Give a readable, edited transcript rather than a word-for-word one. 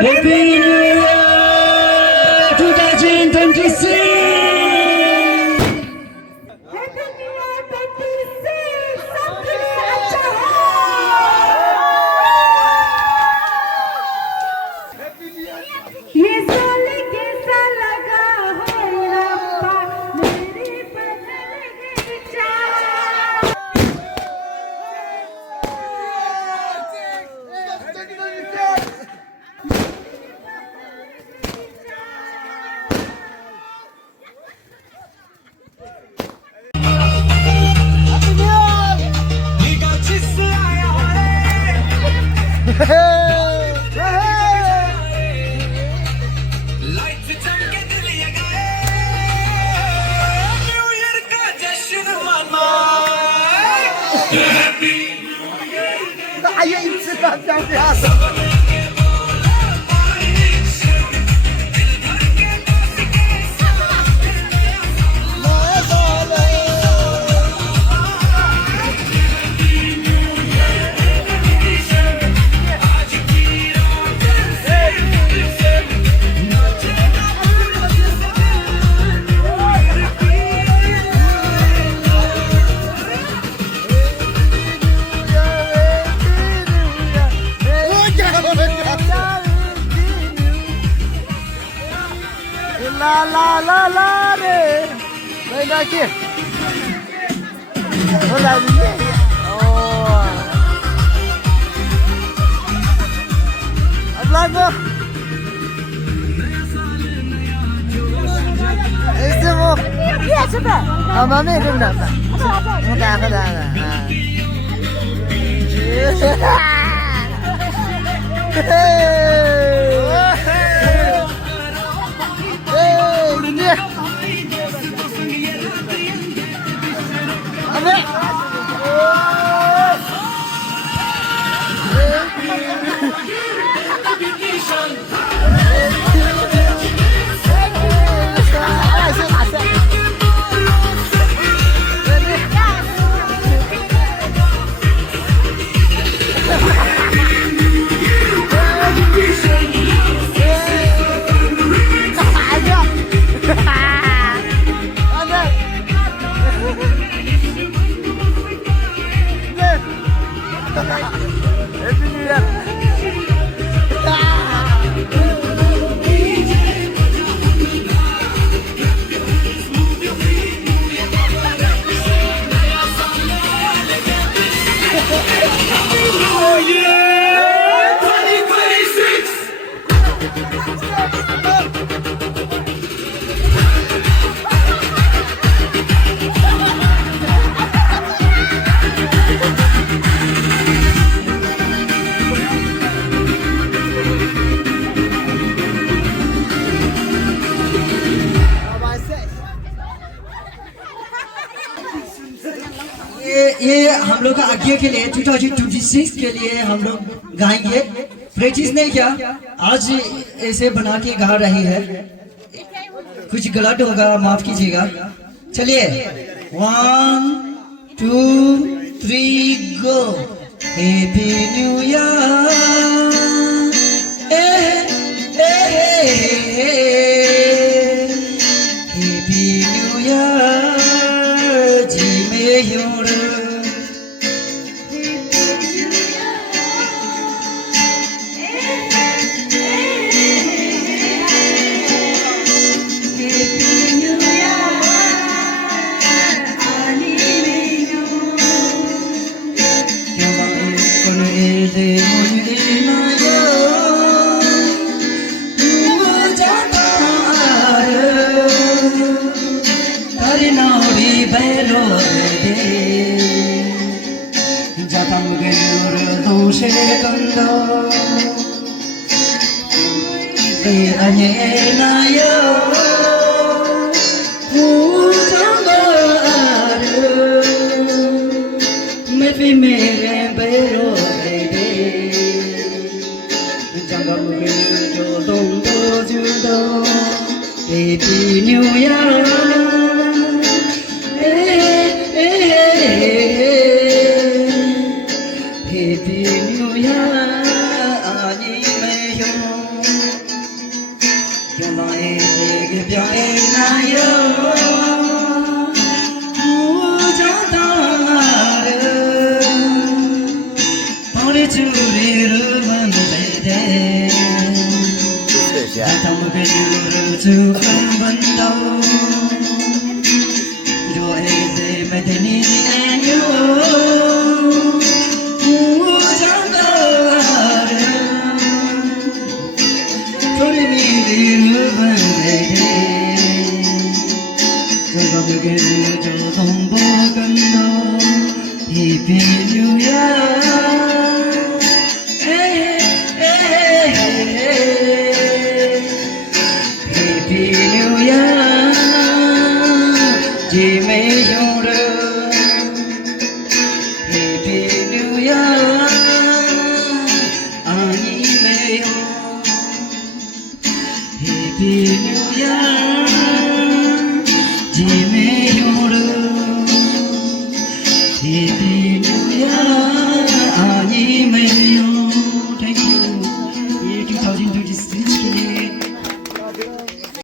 Happy New Year 2026. Happy New Year 26 सबके लिए अच्छा हो ये साल कैसा लगा है रब्बा मेरी बदल गई चाल La re. Đây đây kia. Nó là gì vậy? Oh. Ablan bu. İşte bu. ये चुप Ama ne dedim ben? Hadi. ये हम लोग का आगे के लिए 2026 के लिए हम लोग गाएंगे प्रैक्टिस नहीं किया आज ऐसे बना के गा रही है कुछ गलत होगा माफ कीजिएगा चलिए 1 2 3 go happy new year happy new year जी में your Happy New Year. Happy New Year. que pianina yo jatare pare churiru bandede jatam ke juru chukan bandau jo ese medeni yo jatare pare miru bandede Happy New Year, Happy New Year, Jimmy Yoder. Happy New Year, Annie Mayo. Happy New Year, Jimmy Yoder. Happy New Year, Annie Mayo.